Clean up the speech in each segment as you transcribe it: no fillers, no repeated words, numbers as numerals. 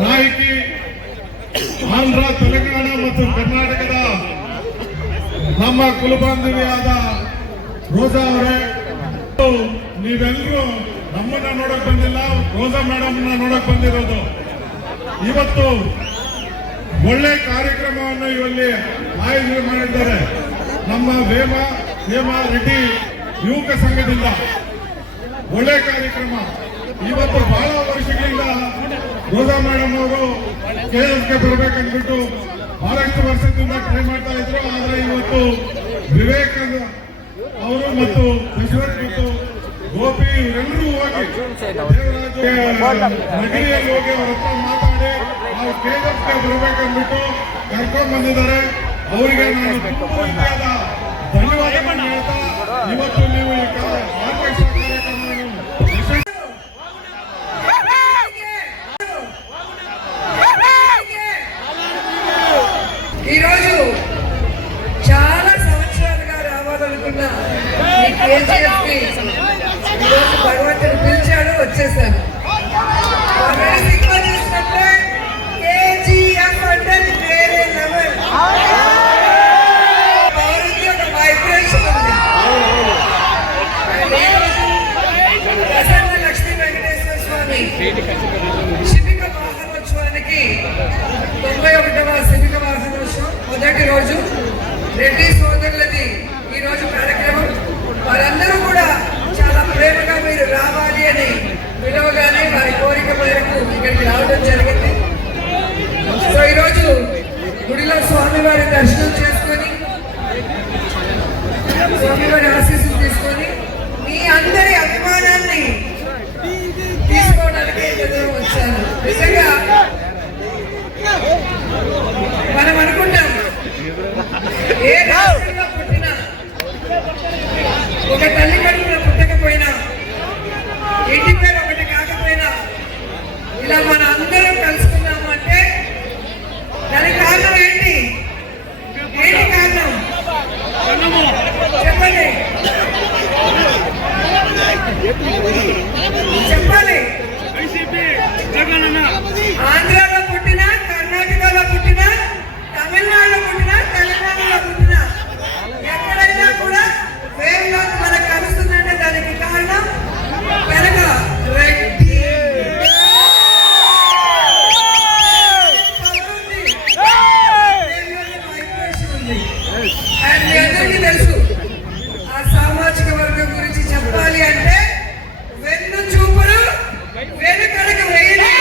ನಾಯಕಿ ಆಂಧ್ರ ತೆಲಂಗಾಣ ಮತ್ತು ಕರ್ನಾಟಕದ ನಮ್ಮ ಕುಲಬಾಂಧವಿಯಾದ ರೋಜಾ ಅವರೇ, ನೀವೆಲ್ಲರೂ ನಮ್ಮನ್ನ ನೋಡಕ್ ಬಂದಿಲ್ಲ, ರೋಜಾ ಮೇಡಮ್ ನೋಡಕ್ ಬಂದಿರೋದು. ಇವತ್ತು ಒಳ್ಳೆ ಕಾರ್ಯಕ್ರಮವನ್ನು ಇಲ್ಲಿ ಆಯೋಜನೆ ಮಾಡಿದ್ದಾರೆ. ನಮ್ಮ ವೇಮ ರೆಡ್ಡಿ ಯುವಕ ಸಂಘದಿಂದ ಒಳ್ಳೆ ಕಾರ್ಯಕ್ರಮ. ಇವತ್ತು ಬಹಳ ವರ್ಷಗಳಿಂದ ರೋಜಾ ಮೇಡಮ್ ಅವರು ಕೆಎಸ್ಗೆ ಬರಬೇಕಂದ್ಬಿಟ್ಟು ಬಹಳಷ್ಟು ವರ್ಷದಿಂದ ಟ್ರೈ ಮಾಡ್ತಾ ಇದ್ರು. ಆದ್ರೆ ಇವತ್ತು ವಿವೇಕಾನಂದ ಅವರು ಮತ್ತು ದಶರಥ್ ಮತ್ತು ಗೋಪಿ ಇವರೆಲ್ಲರೂ ಹೋಗಿ ನಗರಿಯಲ್ಲಿ ಹೋಗಿ ಅವರ ಹತ್ರ ಮಾತಾಡಿ ಅವ್ರು ಕೆಎಸ್ಗೆ ಬರಬೇಕಂದ್ಬಿಟ್ಟು ಕರ್ಕೊಂಡ್ ಬಂದಿದ್ದಾರೆ. ಅವರಿಗೆ ನಾನು ತುಂಬ ರೀತಿಯಾದ ಧನ್ಯವಾದಗಳನ್ನು ಹೇಳ್ತಾ ಇವತ್ತು ನೀವು ಈ ఈరోజు చాలా సంవత్సరాలుగా రావాలనుకున్న ఈ కేజీఎఫ్కి ఈరోజు భగవంతుడు పిలిచాడు, వచ్చేసాను. కేజీఎఫ్ అంటే వేరే లెవెల్, ఒక వైబ్రేషన్ ఉంది. ప్రసన్న లక్ష్మీ వెంకటేశ్వర స్వామి శిబిక వాహనోత్సవానికి 91వ శిబిక వాహనోత్సవం మొదటి రోజు రెడ్డి సోదరులది ఈ రోజు కార్యక్రమం. వారందరూ కూడా చాలా ప్రేమగా మీరు రావాలి అని పిలవగానే వారి కోరిక మేరకు ఇక్కడికి రావడం జరిగింది. సో ఈరోజు గుడిలో స్వామివారి దర్శనం చేసుకొని స్వామివారి ఆశీస్సులు తీసుకొని మీ అందరి అభిమానాన్ని తీసుకోవడానికి ఎదురు వచ్చాను. నిజంగా మనం అనుకుంటాం ఏ రాష్ట్రంలో పుట్టినా, ఒక తల్లి కడుపున పుట్టకపోయినా, ఇంటి పేరు ఒకటి కాకపోయినా, ఇలా మన అందరం కలుసుకున్నాము అంటే దానికి కారణం ఏంటి? కారణం చెప్పండి, చెప్పాలి. ఆంధ్రాలో పుట్టినా, కర్ణాటకలో పుట్టినా, తమిళనాడులో పుట్టినా, తెలంగాణలో పుట్టినా, ఎక్కడైనా కూడా వేరులో మనకు కలుస్తుందంటే దానికి కారణం వెనక రెడ్డి. అండ్ మీ అందరికీ తెలుసు, ఆ సామాజిక వర్గం గురించి చెప్పాలి అంటే వెన్ను చూపులు వెనుకడక వేయని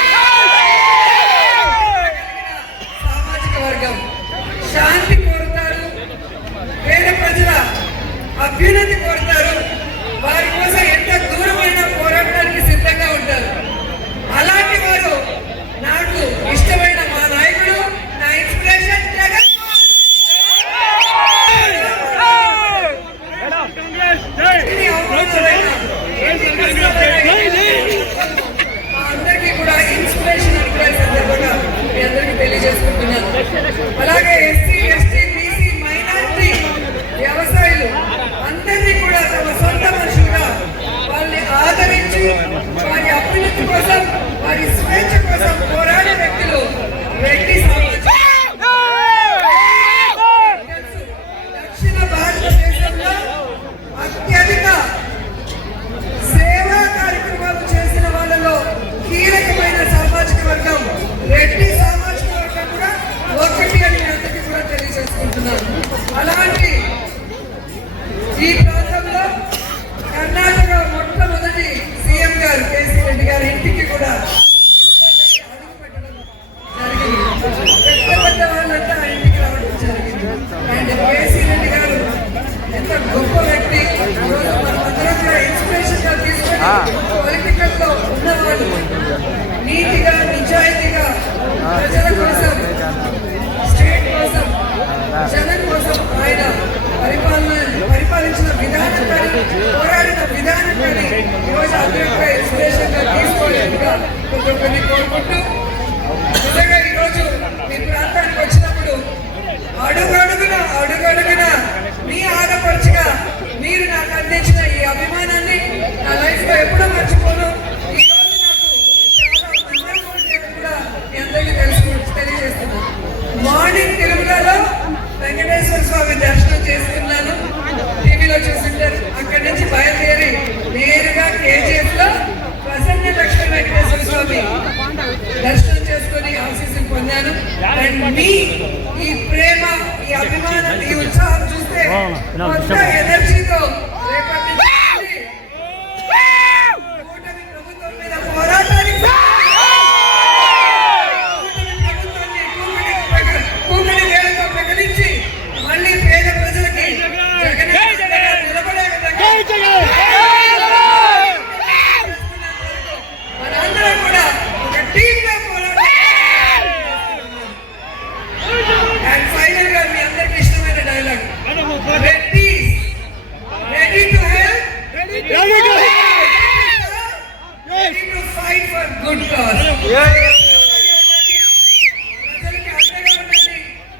సామాజిక వర్గం. శాంతి కోరుతారు, పేద ప్రజల అభ్యున్నతి కోరుతారు, వారి కోసం ఎంత దూరమైన పోరాటానికి సిద్ధంగా ఉంటారు. అలాంటి వారు నాకు ఇష్టమైన మా నాయకుడు, నా ఇన్స్పిరేషన్ జగన్. అందరికీ కూడా ఇన్స్పిరేషన్ అనుకునే సందర్భంగా మీ అందరికీ తెలియజేసుకుంటున్నాను. అలాగే ఎస్సీ, ఎస్టీ, బీసీ, మైనారిటీ, వ్యవసాయులు అందరినీ కూడా తమ సొంత మనుషులుగా వాళ్ళని ఆదరించి వారి అభ్యున్నతి కోసం, వారి స్వేచ్ఛ కోసం పోరాడే వ్యక్తులు రెడ్డి సమాజం. దక్షిణ భారతదేశంలో అత్యధిక సేవా కార్యక్రమాలు చేసిన వాళ్ళలో కీలకమైన సామాజిక వర్గం రెడ్డి సామాజిక వర్గం కూడా ఒకటి అని అందరికీ కూడా తెలియజేసుకుంటున్నాను. అలాంటి ఈ ప్రాంతంలో కర్ణాటక మొట్టమొదటి సీఎం గారు కేసీ రెడ్డి గారి ఇంటికి కూడా అడుగు పెట్టడం జరిగింది. పెద్ద వాళ్ళంతా ఆ ఇంటికి రావడం జరిగింది. అండ్ కేసీ రెడ్డి గారు ఎంత గొప్ప వ్యక్తి. ఈరోజు మనమందరం కూడా ఇన్స్పిరేషన్ గా తీసుకొని పొలిటికల్ లో ఉన్నవాళ్ళు నీతిగా, నిజాయితీగా ప్రజల కోసం, స్టేట్ కోసం, జనం కోసం ఆయన పరిపాలించిన విధానం కానీ, పోరాడిన విధానం కానీ ఈరోజు అందరికీ ఇన్స్పిరేషన్ గా తీసుకోలేదుగా కొన్ని కోరుకుంటూ, నిజంగా ఈరోజు మీ ప్రాంతానికి వచ్చినప్పుడు అడుగడుగున మీ ఆడపడుచుగా మీరు నాకు అందించిన ఈ అభిమానాన్ని నా లైఫ్ లో ఎప్పుడూ మర్చిపోను. ఈ రోజు నాకు చాలా మెమరబుల్ డే కూడా మీ ఈ ప్రేమ, ఈ అభిమానం, ఈ ఉత్సాహం చూస్తే కొత్త ఎనర్జీతో రేపటి నుంచి కూటమి ప్రభుత్వం మీద పోరాటానికి కూటమి వేలతో ప్రకటించి మళ్ళీ పేద ప్రజలకి జగన్ నిలబడే విధంగా మనందరం కూడా ఒక టీమ్గా అండ్ ఫైనల్ గా మీ అందరికి ఇష్టమైన dialogue, ready to help, ready to fight for good cause. ప్రజలకి అండగా ఉండండి,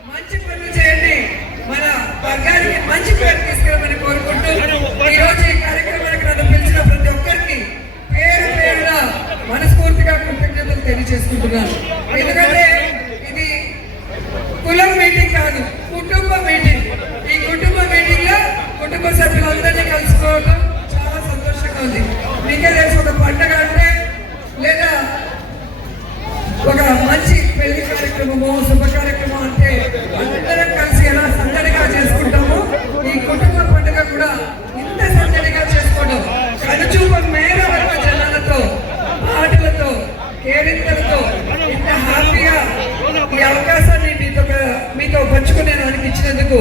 మంచి పనులు చేయండి, మన వర్గానికి మంచి పేరు తీసుకురామని కోరుకుంటూ ఈ రోజు ఈ కార్యక్రమానికి నన్ను పిలిచిన ప్రతి ఒక్కరికి పేరు పేరున మనస్ఫూర్తిగా కృతజ్ఞతలు తెలియజేసుకుంటున్నాను. ఎందుకంటే ఇది కులం మీటింగ్ కాదు, కుటుంబ మీటింగ్. ఈ కుటుంబ మీటింగ్ లో కుటుంబ సభ్యులందరినీ కలుసుకోవడం చాలా సంతోషంగా ఉంది. మీకే తెలుసు, ఒక పండగ అంటే లేదా ఒక మంచి పెళ్లి కార్యక్రమము, శుభ కార్యక్రమం అంటే అందరం కలిసి ఎలా సందడిగా చేసుకుంటామో ఈ కుటుంబ పండుగ కూడా ఇంత సందడిగా చేసుకోవడం, కనుచూప మేర వరకు జనాలతో, పాటలతో, కేరింతలతో ఇంత హ్యాపీగా ఈ అవకాశాన్ని మీతో పంచుకునేదానికి ఇచ్చినందుకు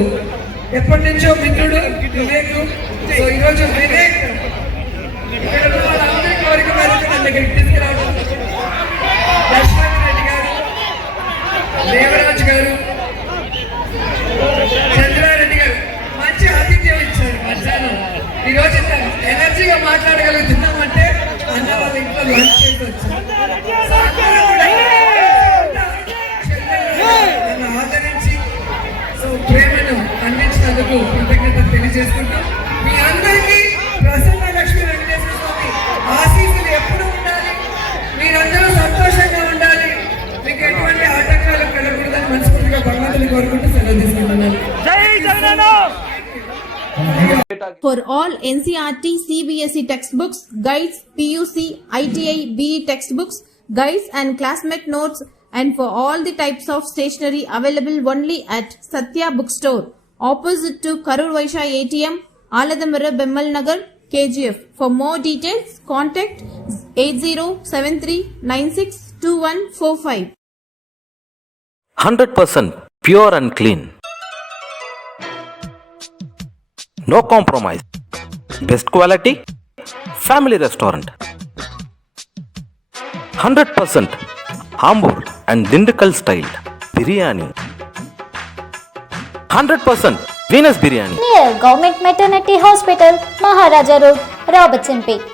ఎప్పటి నుంచో మిత్రుడు వివేక్. సో ఈరోజు వివేక్ ఇక్కడ ఉన్న వాళ్ళందరి కోరిక మేరకు నన్ను దగ్గరికి తీసుకురావడం, దర్శనాథ్ రెడ్డి గారు, దేవరాజ్ గారు, చంద్రారెడ్డి గారు మంచి ఆతిథ్యం ఇచ్చారు. మధ్యాహ్నం ఈరోజు ఎనర్జీగా మాట్లాడగలుగుతున్నామంటే అన్న వాళ్ళ ఇంట్లో లంచ్ చేసి వచ్చారు. నన్ను ఆదరించి ప్రేమను అందించినందుకు కృతజ్ఞతలు తెలియజేసుకుంటూ మీ అందరికీ ప్రసన్న లక్ష్మీ వెంకటేశ్వర స్వామి ఆశీస్సులు ఎప్పుడు ఉండాలి, మీరందరూ సంతోషంగా ఉండాలి, మీకు ఎటువంటి ఆటంకాలు కలగకూడదని మనస్ఫూర్తిగా భగవంతుని కోరుకుంటూ సెలవు తీసుకుంటున్నాను. For all NCERT, CBSE textbooks, guides, PUC, ITI, BE textbooks, guides and classmate notes, and for all the types of stationery available only at Satya Bookstore, opposite to Karur Vaishya ATM, Aladamara, Bemmal Nagar, KGF. For more details, contact 8073962145. 100% pure and clean. No compromise. Best quality. Family restaurant. 100% Ambur and Dindukal style biryani. 100% Venus biryani. Near Government Maternity Hospital, Maharaja Road, Robertson Peak.